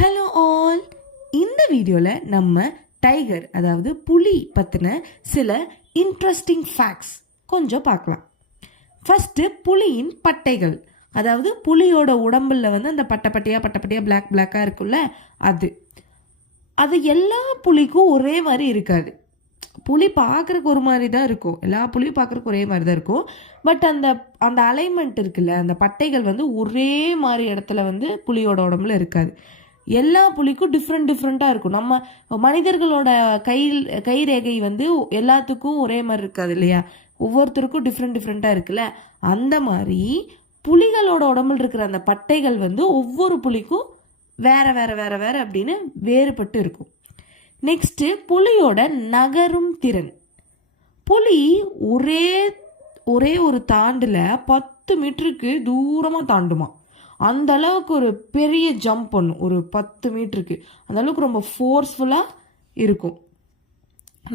Hello all, இந்த வீடியோவில் நம்ம டைகர் அதாவது புலி பற்றின சில இன்ட்ரெஸ்டிங் ஃபேக்ட்ஸ் கொஞ்சம் பார்க்கலாம். ஃபஸ்ட்டு புலியின் பட்டைகள், அதாவது புலியோட உடம்புல வந்து அந்த பட்டையாக பிளாக்காக இருக்குல்ல, அது எல்லா புலிக்கும் ஒரே மாதிரி இருக்காது. புலி பார்க்குறக்கு ஒரு மாதிரி தான் இருக்கும், எல்லா புலியும் பார்க்குறக்கு ஒரே மாதிரி தான் இருக்கும். பட் அந்த அந்த அலைன்மெண்ட் இருக்குல்ல, அந்த பட்டைகள் வந்து ஒரே மாதிரி இடத்துல வந்து புலியோட உடம்புல இருக்காது. எல்லா புலிக்கும் டிஃப்ரெண்ட்டாக இருக்கும். நம்ம மனிதர்களோட கை ரேகை வந்து எல்லாத்துக்கும் ஒரே மாதிரி இருக்காது இல்லையா, ஒவ்வொருத்தருக்கும் டிஃப்ரெண்ட்டாக இருக்குல்ல. அந்த மாதிரி புலிகளோட உடம்புல இருக்கிற அந்த பட்டைகள் வந்து ஒவ்வொரு புலிக்கும் வேற அப்படின்னு வேறுபட்டு இருக்கும். நெக்ஸ்ட்டு புலியோட நகரும் திறன். புலி ஒரே ஒரு தாண்டில் 10 மீட்டருக்கு தூரமாக தாண்டுமா. அந்த அளவுக்கு ஒரு பெரிய ஜம்ப் பண்ணும், ஒரு 10 மீட்டருக்கு. அந்த அளவுக்கு ரொம்ப ஃபோர்ஸ்ஃபுல்லாக இருக்கும்.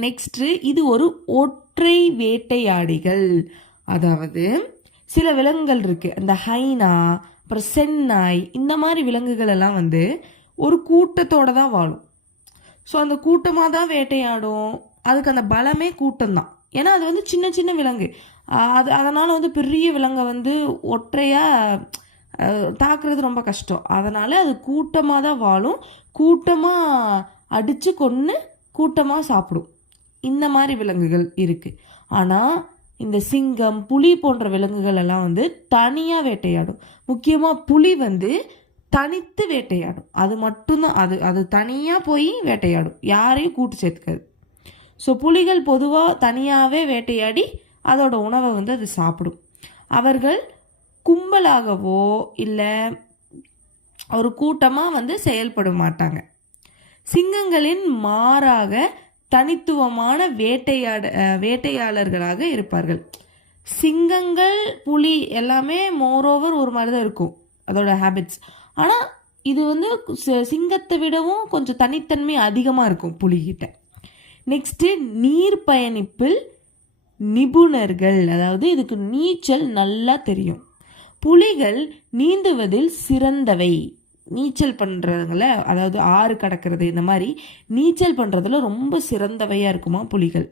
நெக்ஸ்ட்டு இது ஒரு ஒற்றை வேட்டையாடிகள். அதாவது சில விலங்குகள் இருக்குது, அந்த ஹைனா, அப்புறம் சென்னாய், இந்த மாதிரி விலங்குகள் எல்லாம் வந்து ஒரு கூட்டத்தோடு தான் வாழும். ஸோ அந்த கூட்டமாக தான் வேட்டையாடும். அதுக்கு அந்த பலமே கூட்டம்தான். ஏன்னா அது வந்து சின்ன விலங்கு. அதனால் வந்து பெரிய விலங்கை வந்து ஒற்றையாக தாக்குறது ரொம்ப கஷ்டம். அதனால் அது கூட்டமாக தான் வாழும், கூட்டமாக அடித்து கொன்று கூட்டமாக சாப்பிடும். இந்த மாதிரி விலங்குகள் இருக்குது. ஆனால் இந்த சிங்கம், புலி போன்ற விலங்குகள் எல்லாம் வந்து தனியாக வேட்டையாடும். முக்கியமாக புலி வந்து தனித்து வேட்டையாடும். அது மட்டும்தான், அது தனியாக போய் வேட்டையாடும், யாரையும் கூட்டு சேர்த்துக்காது. ஸோ புலிகள் பொதுவாக தனியாகவே வேட்டையாடி அதோட உணவை வந்து அது சாப்பிடும். அவர்கள் கும்பலாகவோ இல்லை ஒரு கூட்டமாக வந்து செயல்பட மாட்டாங்க. சிங்கங்களின் மாறாக தனித்துவமான வேட்டையாளர்களாக இருப்பார்கள். சிங்கங்கள், புலி எல்லாமே மோரோவர் ஒரு மாதிரி தான் இருக்கும் அதோட ஹேபிட்ஸ். ஆனால் இது வந்து சிங்கத்தை விடவும் கொஞ்சம் தனித்தன்மை அதிகமாக இருக்கும் புலிகிட்ட. நெக்ஸ்ட்டு நீர் பயணிப்பில் நிபுணர்கள், அதாவது இதுக்கு நீச்சல் நல்லா தெரியும். புலிகள் நீந்துவதில் சிறந்தவை. நீச்சல் பண்ணுறதுங்கள, அதாவது ஆறு கடக்கிறது, இந்த மாதிரி நீச்சல் பண்ணுறதுல ரொம்ப சிறந்தவையாக இருக்குமா புலிகள்.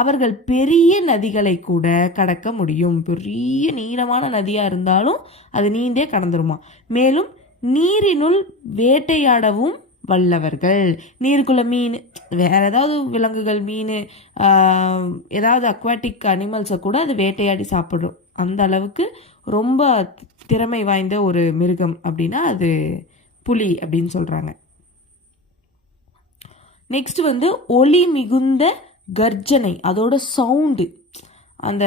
அவர்கள் பெரிய நதிகளை கூட கடக்க முடியும். பெரிய நீளமான நதியாக இருந்தாலும் அது நீந்தே கடந்துருமா. மேலும் நீரினுள் வேட்டையாடவும் வல்லவர்கள். நீருக்குள்ள மீன், வேற ஏதாவது விலங்குகள், மீன், ஏதாவது அக்வாட்டிக் அனிமல்ஸை கூட அது வேட்டையாடி சாப்பிடும். அந்த அளவுக்கு ரொம்ப திறமை வாய்ந்த ஒரு மிருகம் அப்படின்னா அது புலி அப்படின்னு சொல்கிறாங்க. நெக்ஸ்ட் வந்து ஒலி மிகுந்த கர்ஜனை, அதோட சவுண்டு. அந்த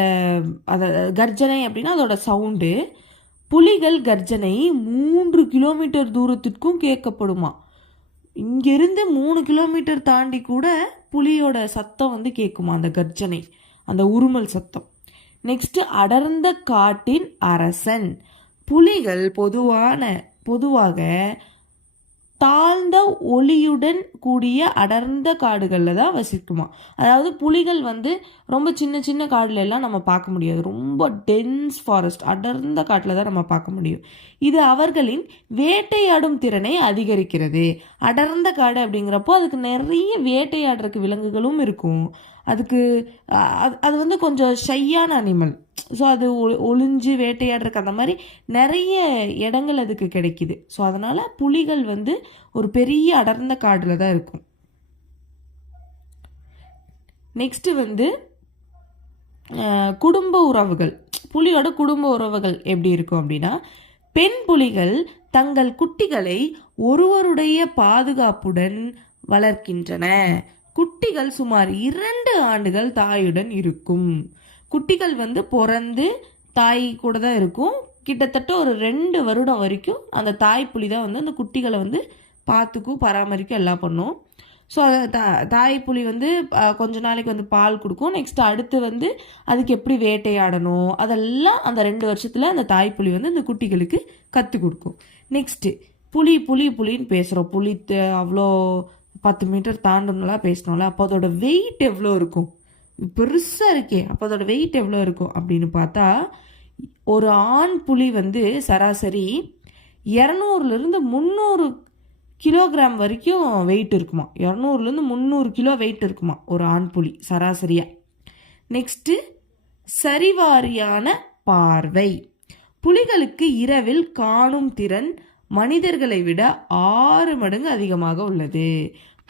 கர்ஜனை அப்படின்னா அதோட சவுண்டு. புலிகள் கர்ஜனை 3 கிலோமீட்டர் தூரத்திற்கும் கேட்கப்படுமா. இங்கிருந்து 3 கிலோமீட்டர் தாண்டி கூட புலியோட சத்தம் வந்து கேட்குமா, அந்த கர்ஜனை, அந்த உருமல் சத்தம். நெக்ஸ்ட் அடர்ந்த காட்டின் அரசன். புலிகள் பொதுவாக தாழ்ந்த ஒளியுடன் கூடிய அடர்ந்த காடுகளில் தான் வசிக்குமா. அதாவது புலிகள் வந்து ரொம்ப சின்ன காடுல எல்லாம் நம்ம பார்க்க முடியாது, ரொம்ப டென்ஸ் ஃபாரஸ்ட், அடர்ந்த காட்டில் தான் நம்ம பார்க்க முடியும். இது அவர்களின் வேட்டையாடும் திறனை அதிகரிக்கிறது. அடர்ந்த காடு அப்படிங்கிறப்போ அதுக்கு நிறைய வேட்டையாடுறதுக்கு விலங்குகளும் இருக்கும். அது வந்து கொஞ்சம் ஷையான அனிமல். ஸோ அது ஒளிஞ்சு வேட்டையாடுறதுக்கு அந்த மாதிரி நிறைய இடங்கள் அதுக்கு கிடைக்கிது. ஸோ அதனால் புலிகள் வந்து ஒரு பெரிய அடர்ந்த காடில் தான் இருக்கும். நெக்ஸ்ட்டு வந்து குடும்ப உறவுகள். புலியோட குடும்ப உறவுகள் எப்படி இருக்கும் அப்படின்னா, பெண் புலிகள் தங்கள் குட்டிகளை ஒருவருடைய பாதுகாப்புடன் வளர்க்கின்றன. குட்டிகள் சுமார் 2 ஆண்டுகள் தாயுடன் இருக்கும். குட்டிகள் வந்து பிறந்து தாய் கூட தான் இருக்கும். கிட்டத்தட்ட ஒரு 2 வருடம் வரைக்கும் அந்த தாய் புலி தான் வந்து அந்த குட்டிகளை வந்து பார்த்துக்கும், பராமரிக்கும், எல்லாம் பண்ணும். ஸோ தாய் புலி வந்து கொஞ்ச நாளைக்கு வந்து பால் கொடுக்கும். நெக்ஸ்ட் அடுத்து வந்து அதுக்கு எப்படி வேட்டையாடணும் அதெல்லாம் அந்த 2 வருஷத்தில் அந்த தாய் புலி வந்து அந்த குட்டிகளுக்கு கற்றுக் கொடுக்கும். நெக்ஸ்ட்டு புலின்னு பேசுகிறோம். புலி அவ்வளோ 10 மீட்டர் தாண்டணும்லாம் பேசணும்ல, அப்போ அதோட வெயிட் எவ்வளோ இருக்கும், பெருசாக இருக்கே, அப்போ அதோட வெயிட் எவ்வளோ இருக்கும் அப்படின்னு பார்த்தா, ஒரு ஆண் புலி வந்து சராசரி 200 300 கிலோகிராம் வரைக்கும் வெயிட் இருக்குமா. 200லேருந்து 300 கிலோ வெயிட் இருக்குமா ஒரு ஆண் புலி சராசரியாக. நெக்ஸ்ட்டு சரிவாரியான பார்வை. புலிகளுக்கு இரவில் காணும் திறன் மனிதர்களை விட 6 மடங்கு அதிகமாக உள்ளது.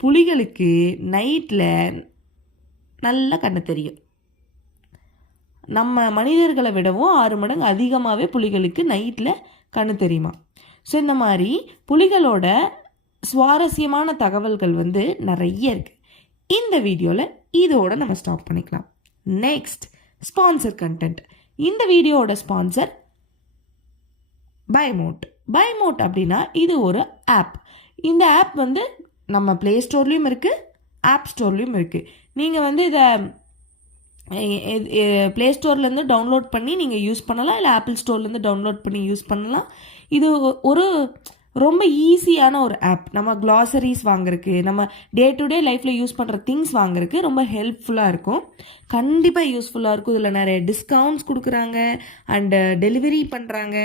புலிகளுக்கு நைட்டில் நல்ல கண்ணு தெரியும். நம்ம மனிதர்களை விடவும் 6 மடங்கு அதிகமாகவே புலிகளுக்கு நைட்டில் கண்ணு தெரியுமா. ஸோ இந்த மாதிரி புலிகளோட சுவாரஸ்யமான தகவல்கள் வந்து நிறைய இருக்குது. இந்த வீடியோவில் இதோட நம்ம ஸ்டாப் பண்ணிக்கலாம். Next sponsor content. இந்த வீடியோவோட ஸ்பான்சர் பைமோட். பைமோட் அப்படின்னா இது ஒரு ஆப். இந்த ஆப் வந்து நம்ம ப்ளே ஸ்டோர்லேயும் இருக்குது, ஆப் ஸ்டோர்லேயும் இருக்குது. நீங்கள் வந்து இதை ப்ளே ஸ்டோர்லேருந்து டவுன்லோட் பண்ணி நீங்கள் யூஸ் பண்ணலாம், இல்லை ஆப்பிள் ஸ்டோர்லேருந்து டவுன்லோட் பண்ணி யூஸ் பண்ணலாம். இது ஒரு ரொம்ப ஈஸியான ஒரு ஆப். நம்ம க்ளாசரிஸ் வாங்குறதுக்கு, நம்ம டே டு டே லைஃப்பில் யூஸ் பண்ணுற திங்ஸ் வாங்குறதுக்கு ரொம்ப ஹெல்ப்ஃபுல்லாக இருக்கும். கண்டிப்பாக யூஸ்ஃபுல்லாக இருக்கும். இதில் நிறைய டிஸ்கவுண்ட்ஸ் கொடுக்குறாங்க அண்டு டெலிவரி பண்ணுறாங்க.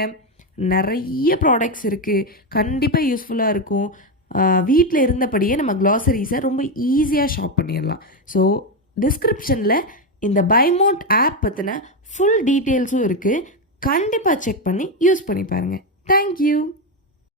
நிறைய ப்ராடக்ட்ஸ் இருக்குது. கண்டிப்பாக யூஸ்ஃபுல்லாக இருக்கும். வீட்டில் இருந்தபடியே நம்ம க்ளாசரிஸை ரொம்ப ஈஸியாக ஷாப் பண்ணிடலாம். ஸோ டிஸ்கிரிப்ஷனில் இந்த பைமோட் ஆப் பற்றின ஃபுல் டீட்டெயில்ஸும் இருக்குது. கண்டிப்பாக செக் பண்ணி யூஸ் பண்ணி பாருங்கள். தேங்க்யூ.